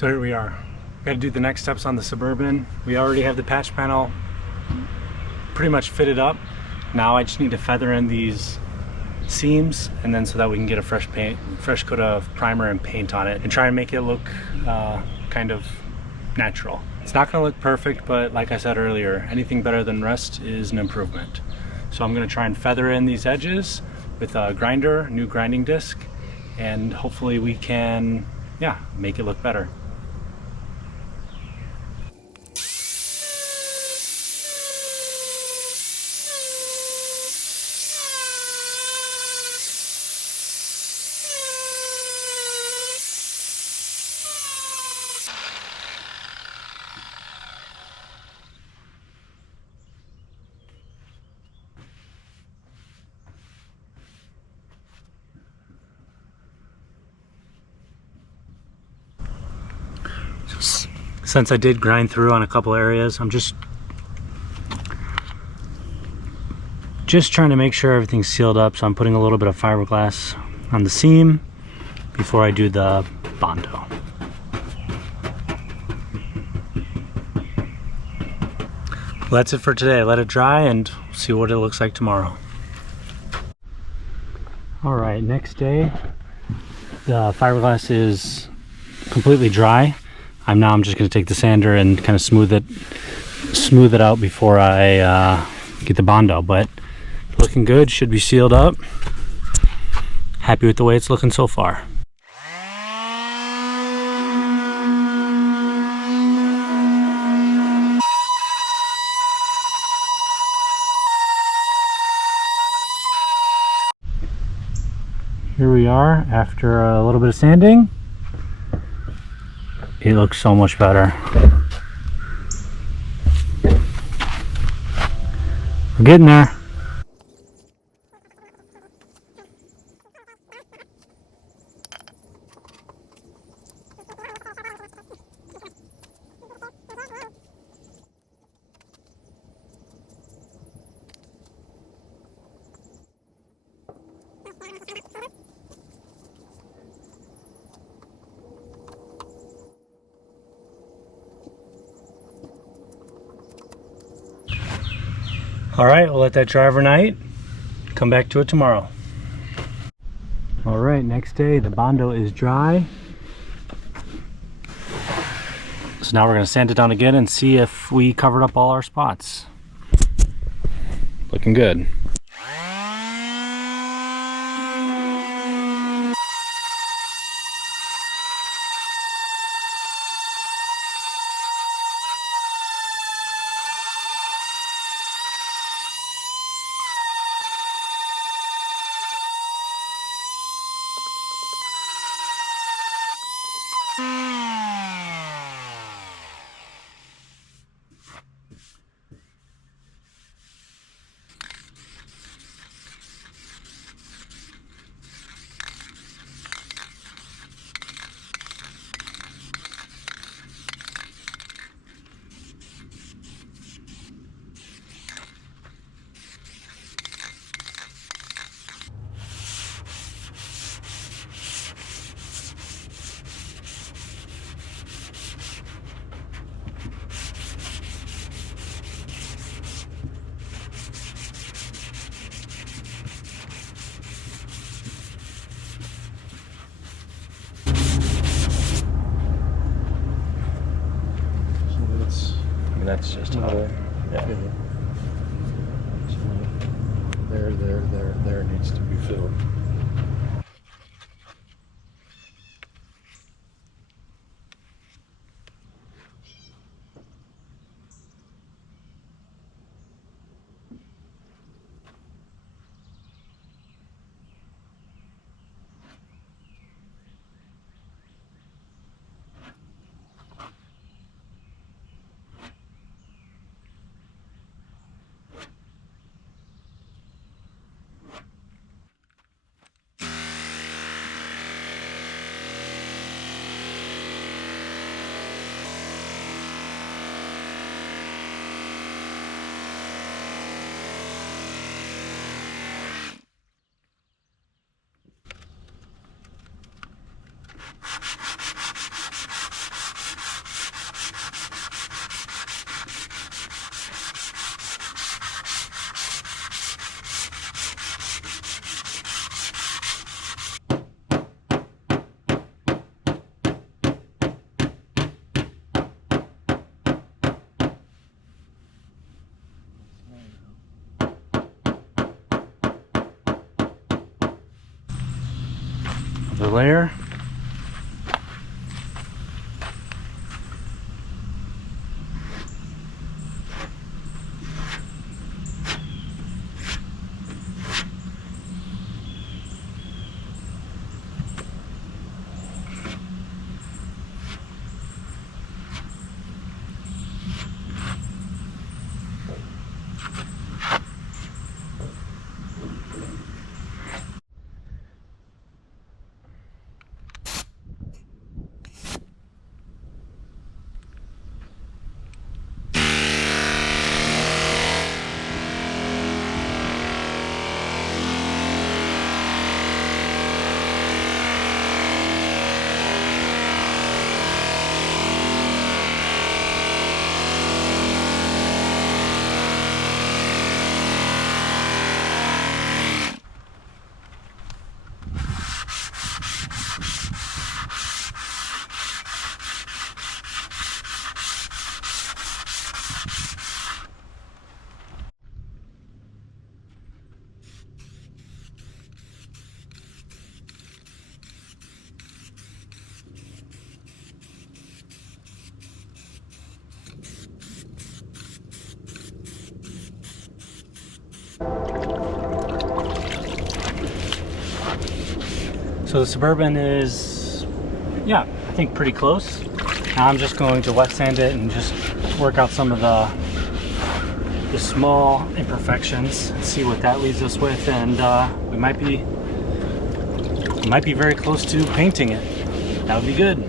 So here we are. Got to do the next steps on the Suburban. We already have the patch panel pretty much fitted up. Now I just need to feather in these seams, and then so that we can get a fresh coat of primer and paint on it and try and make it look kind of natural. It's not going to look perfect, but like I said earlier, anything better than rust is an improvement. So I'm going to try and feather in these edges with a grinder, new grinding disc, and hopefully we can, make it look better. Since I did grind through on a couple areas, I'm just trying to make sure everything's sealed up, so I'm putting a little bit of fiberglass on the seam before I do the Bondo. Well, that's it for today. Let it dry and see what it looks like tomorrow. Alright, next day, the fiberglass is completely dry. I'm just going to take the sander and kind of smooth it out before I get the Bondo, but looking good, should be sealed up. Happy with the way it's looking so far. Here we are after a little bit of sanding. It looks so much better. We're getting there. Alright, we'll let that dry overnight. Come back to it tomorrow. Alright, next day, the Bondo is dry. So now we're going to sand it down again and see if we covered up all our spots. Looking good. That's just how it, yeah. So there needs to be filled. Another layer. So the Suburban is, yeah, I think pretty close. Now I'm just going to wet sand it and just work out some of the small imperfections and see what that leaves us with, and we might be very close to painting it. That would be good.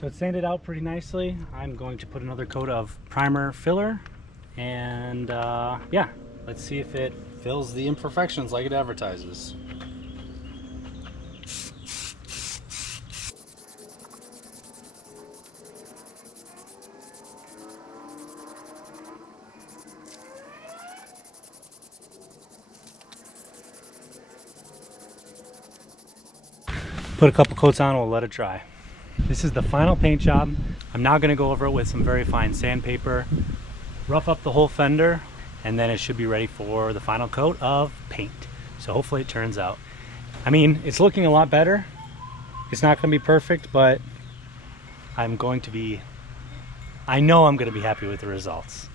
So it's sanded out pretty nicely. I'm going to put another coat of primer filler, and yeah, let's see if it fills the imperfections like it advertises. Put a couple coats on, we'll let it dry. This is the final paint job. I'm now going to go over it with some very fine sandpaper, rough up the whole fender, and then it should be ready for the final coat of paint. So hopefully it turns out. I mean, it's looking a lot better. It's not going to be perfect, but I know I'm going to be happy with the results.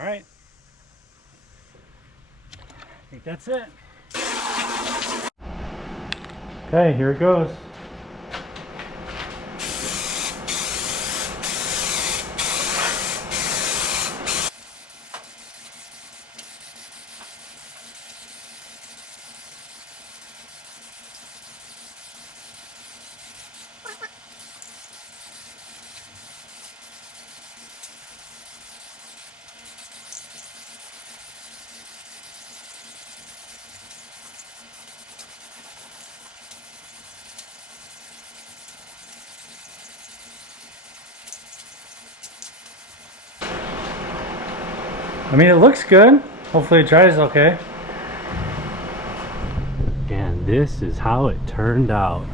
All right, I think that's it. Okay, here it goes. I mean, it looks good. Hopefully it dries okay. And this is how it turned out.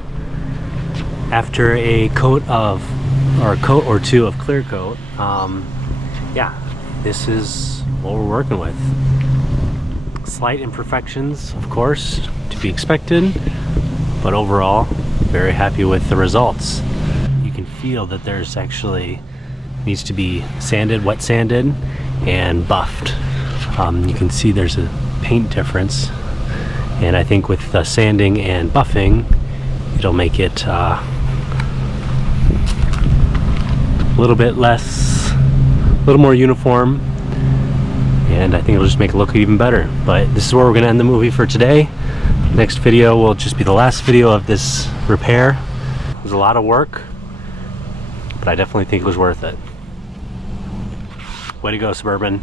After a coat or two of clear coat, yeah, this is what we're working with. Slight imperfections, of course, to be expected, but overall, very happy with the results. You can feel that there's actually needs to be sanded, wet sanded, and buffed. You can see there's a paint difference, and I think with the sanding and buffing, it'll make it a little bit less, a little more uniform, and I think it'll just make it look even better. But this is where we're going to end the movie for today. Next video will just be the last video of this repair. It was a lot of work, but I definitely think it was worth it. Way to go, Suburban.